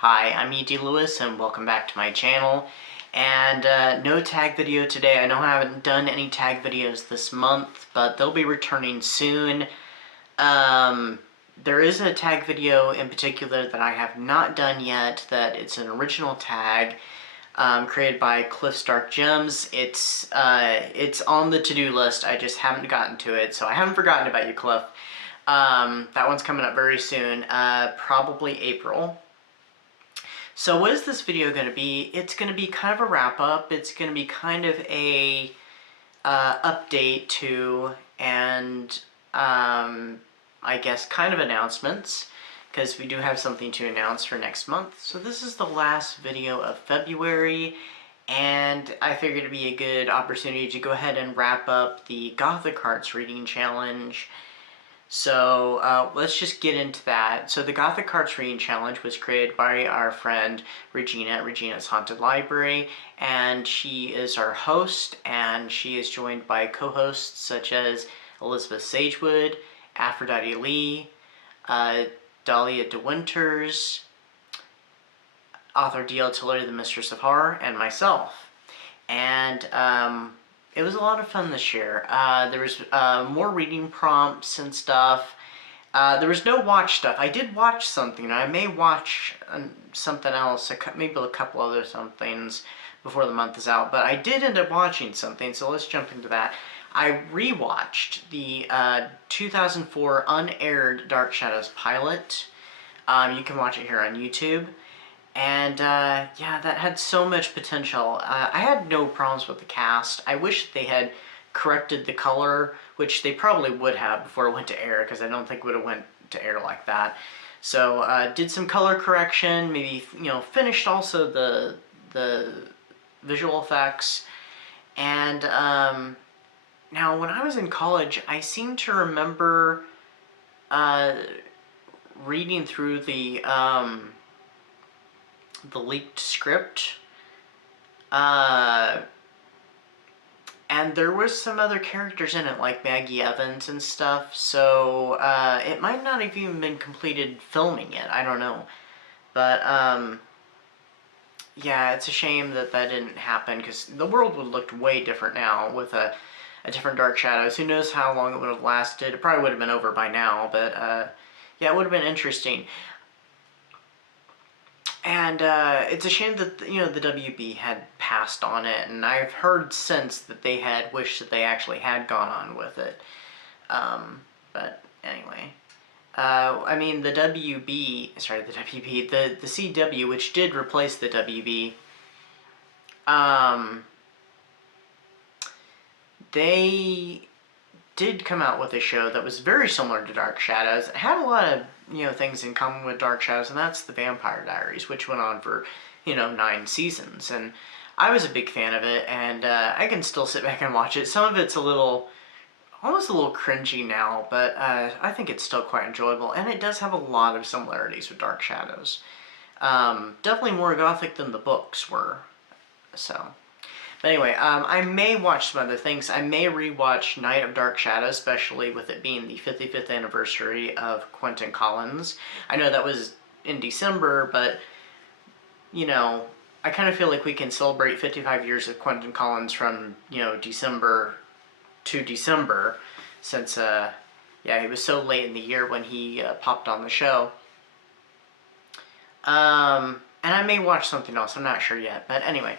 Hi, I'm E.D. Lewis and welcome back to my channel. And no tag video today. I know I haven't done any tag videos this month, but they'll be returning soon. There is a tag video in particular that I have not done yet, that it's an original tag created by Cliff's Dark Gems. It's on the to-do list, I just haven't gotten to it, so I haven't forgotten about you, Cliff. That one's coming up very soon, probably April. So what is this video going to be? It's going to be kind of a wrap-up. It's going to be kind of a update to, and I guess kind of announcements, because we do have something to announce for next month. So this is the last video of February, and I figured it'd be a good opportunity to go ahead and wrap up the Gothic Hearts Reading Challenge. So let's just get into that. So the Gothic Hearts Reading Challenge was created by our friend Regina at Regina's Haunted Library, and she is our host, and she is joined by co-hosts such as Elizabeth Sagewood, Aphrodite Lee, Dahlia De Winters, author D.L. Tiller, the Mistress of Horror, and myself. And it was a lot of fun this year. There was more reading prompts and stuff. There was no watch stuff. I did watch something. I may watch something else, maybe a couple other somethings before the month is out, but I did end up watching something, so let's jump into that. I rewatched the 2004 unaired Dark Shadows pilot. You can watch it here on YouTube. And yeah, that had so much potential. I had no problems with the cast. I wish they had corrected the color, which they probably would have before it went to air, because I don't think it would have went to air like that. So did some color correction, maybe, you know, finished also the visual effects. And now when I was in college, I seem to remember reading through the leaked script, and there was some other characters in it, like Maggie Evans and stuff, so it might not have even been completed filming yet, I don't know. But yeah, it's a shame that that didn't happen, because the world would have looked way different now with a different Dark Shadows. Who knows how long it would have lasted. It probably would have been over by now, but yeah, it would have been interesting. And it's a shame that, you know, the WB had passed on it, and I've heard since that they had wished that they actually had gone on with it. But anyway, I mean, the WB, sorry, the WB, the CW, which did replace the WB, they did come out with a show that was very similar to Dark Shadows. It had a lot of, you know, things in common with Dark Shadows, and that's the Vampire Diaries, which went on for, you know, 9 seasons. And I was a big fan of it, and I can still sit back and watch it. Some of it's a little, almost a little cringy now, but I think it's still quite enjoyable, and it does have a lot of similarities with Dark Shadows. Definitely more gothic than the books were, so. But anyway, I may watch some other things. I may rewatch Night of Dark Shadows, especially with it being the 55th anniversary of Quentin Collins. I know that was in December, but, you know, I kind of feel like we can celebrate 55 years of Quentin Collins from, you know, December to December, since, yeah, he was so late in the year when he popped on the show. And I may watch something else, I'm not sure yet, but anyway.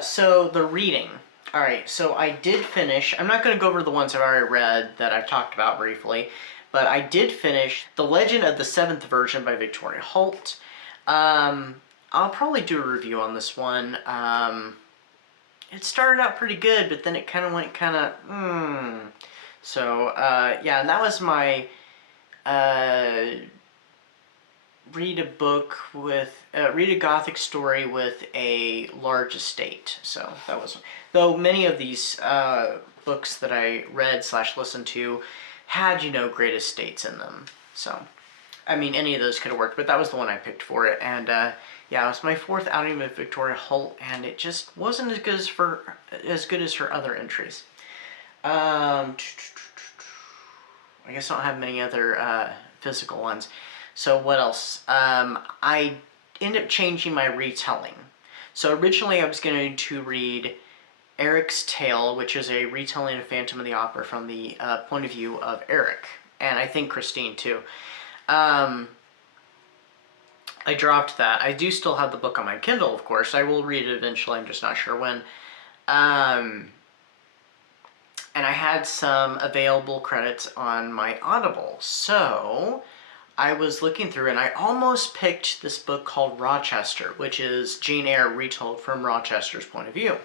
So the reading. Alright, so I did finish, I'm not going to go over the ones I've already read that I've talked about briefly, but I did finish The Legend of the Seventh Virgin by Victoria Holt. I'll probably do a review on this one. It started out pretty good, but then it kind of went So, yeah, and that was my, read a Gothic story with a large estate. So that was, though many of these books that I read / listened to had, you know, great estates in them. So, I mean, any of those could have worked, but that was the one I picked for it. And yeah, it was my 4th outing with Victoria Holt, and it just wasn't as good as her other entries. I guess I don't have many other physical ones. So what else? I end up changing my retelling. So originally I was going to read Eric's Tale, which is a retelling of Phantom of the Opera from the point of view of Eric, and I think Christine too. I dropped that. I do still have the book on my Kindle, of course. I will read it eventually, I'm just not sure when. And I had some available credits on my Audible, so I was looking through and I almost picked this book called Rochester, which is Jane Eyre retold from Rochester's point of view.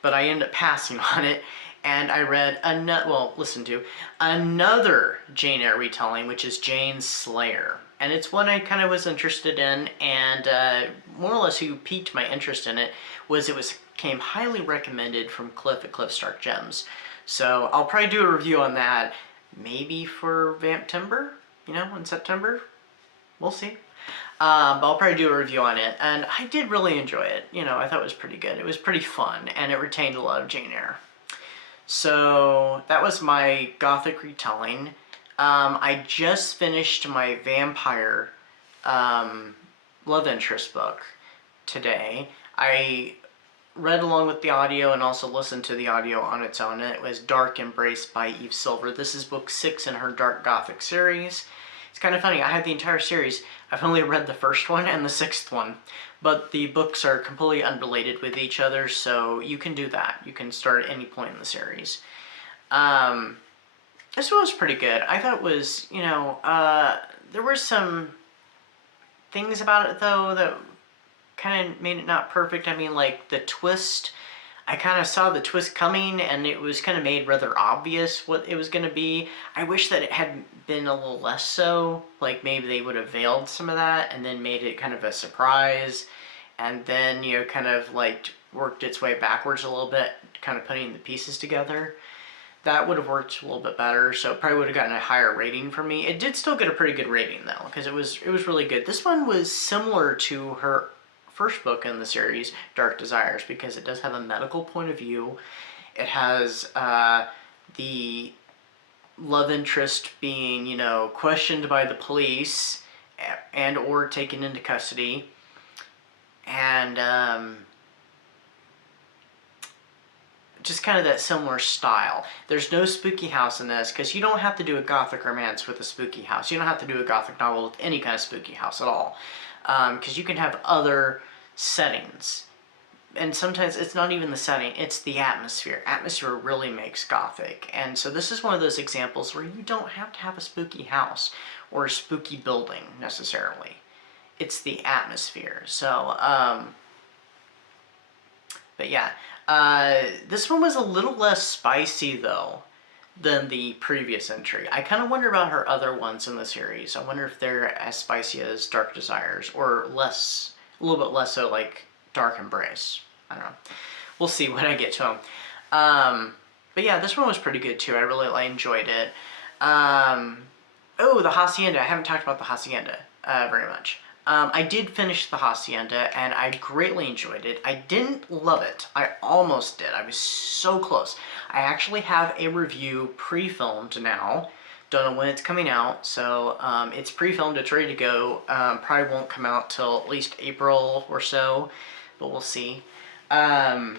But I ended up passing on it, and I read listened to another Jane Eyre retelling, which is Jane's Slayer. And it's one I kind of was interested in, and more or less who piqued my interest in it came highly recommended from Cliff at Cliff Stark Gems. So I'll probably do a review on that, maybe for Vamptember, in September. We'll see. But I'll probably do a review on it, and I did really enjoy it. I thought it was pretty good. It was pretty fun, and it retained a lot of Jane Eyre. So that was my Gothic retelling. I just finished my vampire love interest book today. I read along with the audio and also listened to the audio on its own, and it was Dark Embrace by Eve Silver. This is book 6 in her Dark Gothic series. It's kind of funny, I have the entire series. I've only read the first one and the 6th one, but the books are completely unrelated with each other, so you can do that. You can start at any point in the series. This one was pretty good. I thought it was, there were some things about it, though, that kind of made it not perfect. I mean, like, the twist, I kind of saw the twist coming, and it was kind of made rather obvious what it was going to be. I wish that it had been a little less so. Like, maybe they would have veiled some of that, and then made it kind of a surprise, and then, kind of, like, worked its way backwards a little bit, kind of putting the pieces together. That would have worked a little bit better, so it probably would have gotten a higher rating from me. It did still get a pretty good rating, though, because it was really good. This one was similar to her first book in the series, Dark Desires, because it does have a medical point of view. It has the love interest being, questioned by the police and or taken into custody. And just kind of that similar style. There's no spooky house in this, because you don't have to do a Gothic romance with a spooky house. You don't have to do a Gothic novel with any kind of spooky house at all. Because you can have other settings. And sometimes it's not even the setting, it's the atmosphere. Atmosphere really makes Gothic. And so this is one of those examples where you don't have to have a spooky house or a spooky building, necessarily. It's the atmosphere. So, but yeah. This one was a little less spicy, though, than the previous entry. I kind of wonder about her other ones in the series. I wonder if they're as spicy as Dark Desires, or less, a little bit less so like Dark Embrace. I don't know. We'll see when I get to them. But yeah, this one was pretty good too. I really enjoyed it. Oh, the Hacienda. I haven't talked about the Hacienda very much. I did finish the Hacienda, and I greatly enjoyed it. I didn't love it. I almost did. I was so close. I actually have a review pre-filmed now. Don't know when it's coming out, so it's pre-filmed. It's ready to go. Probably won't come out till at least April or so, but we'll see. And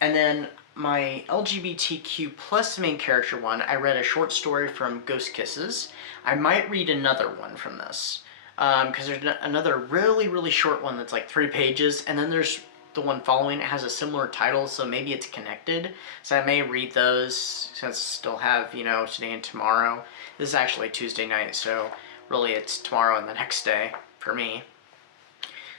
then my LGBTQ plus main character one, I read a short story from Ghost Kisses. I might read another one from this. Because there's another really short one that's like 3 pages, and then there's the one following. It has a similar title, so maybe it's connected. So I may read those, since I still have, today and tomorrow. This is actually Tuesday night, so really it's tomorrow and the next day for me.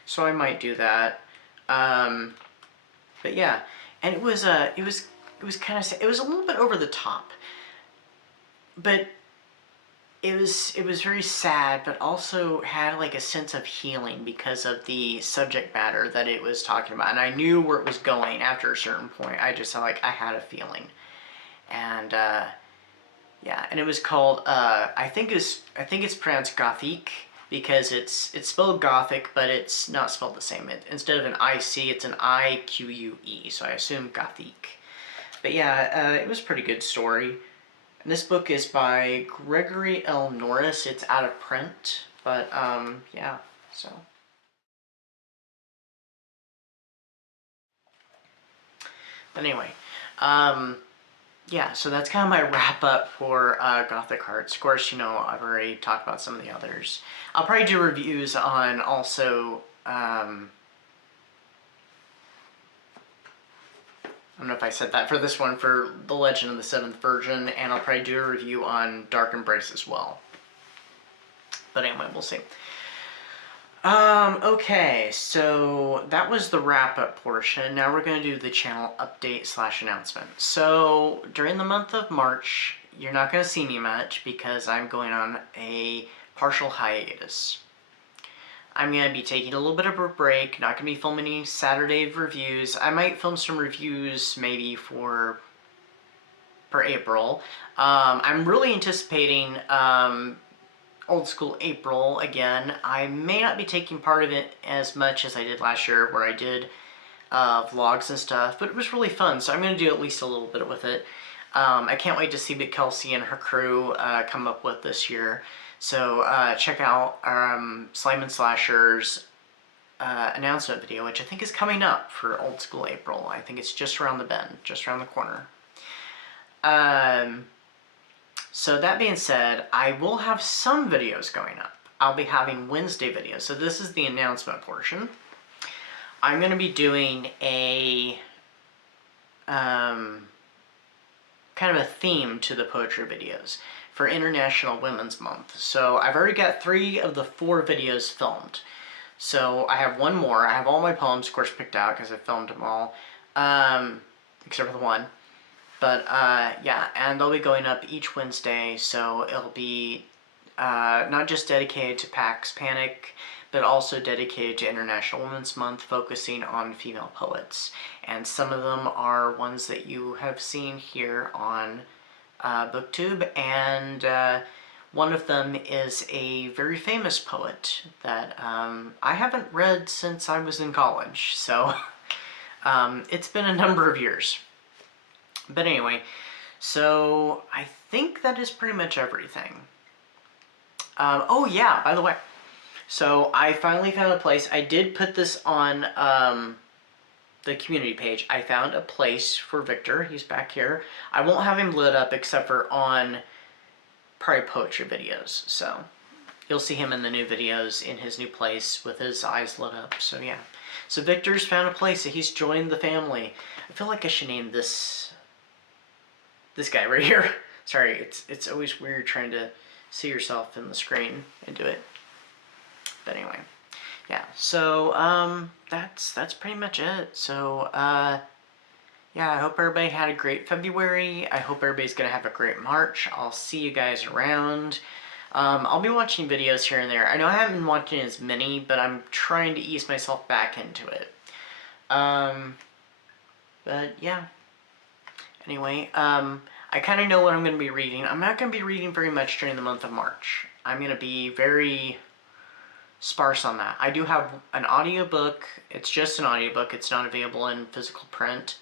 So I might do that. But yeah, and it was kind of, it was a little bit over the top, but it was very sad, but also had like a sense of healing because of the subject matter that it was talking about. And I knew where it was going after a certain point. I just felt like I had a feeling. And yeah, and it was called I think it's pronounced Gothic, because it's spelled Gothic, but it's not spelled the same. Instead of an IC, it's an IQUE, so I assume Gothic. But yeah, it was a pretty good story. And this book is by Gregory L. Norris. It's out of print, but yeah. So. But anyway, yeah, so that's kind of my wrap up for Gothic Hearts. Of course, you know, I've already talked about some of the others. I'll probably do reviews on also, I don't know if I said that for this one, for The Legend of the Seventh Virgin, and I'll probably do a review on Dark Embrace as well. But anyway, we'll see. Okay, so that was the wrap-up portion. Now we're going to do the channel update / announcement. So, during the month of March, you're not going to see me much because I'm going on a partial hiatus. I'm going to be taking a little bit of a break, not going to be filming any Saturday reviews. I might film some reviews maybe for April. I'm really anticipating Old School April again. I may not be taking part of it as much as I did last year, where I did vlogs and stuff, but it was really fun, so I'm going to do at least a little bit with it. I can't wait to see what Kelsey and her crew come up with this year. So check out Slime and Slasher's announcement video, which I think is coming up for Old School April. I think it's just around the bend, just around the corner. So that being said, I will have some videos going up. I'll be having Wednesday videos. So this is the announcement portion. I'm going to be doing a kind of a theme to the poetry videos for International Women's Month. So I've already got 3 of the 4 videos filmed. So I have one more. I have all my poems, of course, picked out because I filmed them all, except for the one. But, yeah, and they'll be going up each Wednesday, so it'll be not just dedicated to PAX Panic, but also dedicated to International Women's Month, focusing on female poets. And some of them are ones that you have seen here on BookTube, and one of them is a very famous poet that I haven't read since I was in college, so it's been a number of years. But anyway, so I think that is pretty much everything. Oh yeah, by the way, so I finally found a place. I did put this on the community page. I found a place for Victor. He's back here. I won't have him lit up except for on probably poetry videos. So you'll see him in the new videos in his new place with his eyes lit up. So yeah. So Victor's found a place. He's joined the family. I feel like I should name this guy right here. Sorry, it's always weird trying to see yourself in the screen and do it. But anyway, yeah. So that's pretty much it. So yeah, I hope everybody had a great February. I hope everybody's gonna have a great March. I'll see you guys around. I'll be watching videos here and there. I know I haven't been watching as many, but I'm trying to ease myself back into it. But yeah. Anyway, I kind of know what I'm going to be reading. I'm not going to be reading very much during the month of March. I'm going to be very sparse on that. I do have an audiobook. It's just an audiobook. It's not available in physical print.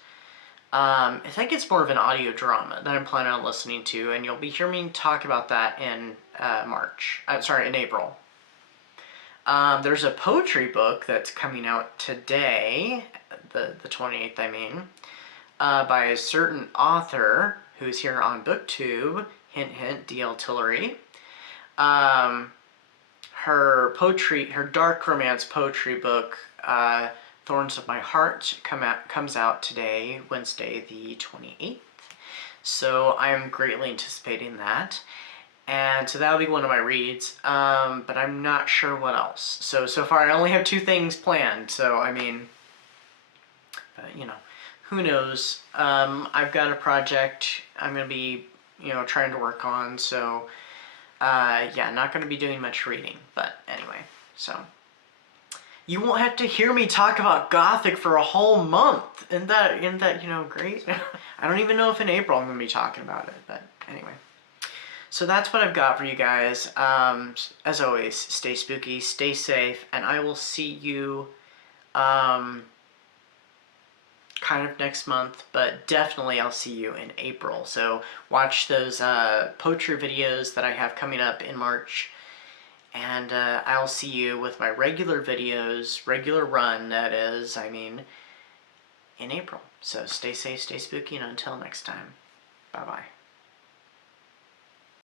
I think it's more of an audio drama that I'm planning on listening to, and you'll be hearing me talk about that in in April. There's a poetry book that's coming out today, the 28th, I mean, by a certain author who's here on BookTube, hint hint, DL Tillery. Her dark romance poetry book, Thorns of My Heart, comes out today, Wednesday the 28th. So I'm greatly anticipating that. And so that'll be one of my reads, but I'm not sure what else. So far I only have 2 things planned, so I mean, you know, who knows. I've got a project I'm going to be, you know, trying to work on, so yeah, not going to be doing much reading, but anyway, so. You won't have to hear me talk about Gothic for a whole month. Isn't that, you know, great? I don't even know if in April I'm going to be talking about it, but anyway. So that's what I've got for you guys. As always, stay spooky, stay safe, and I will see you kind of next month, but definitely I'll see you in April. So watch those poetry videos that I have coming up in March. And I'll see you with my regular videos, regular run, that is, I mean, in April. So stay safe, stay spooky, and until next time, bye-bye.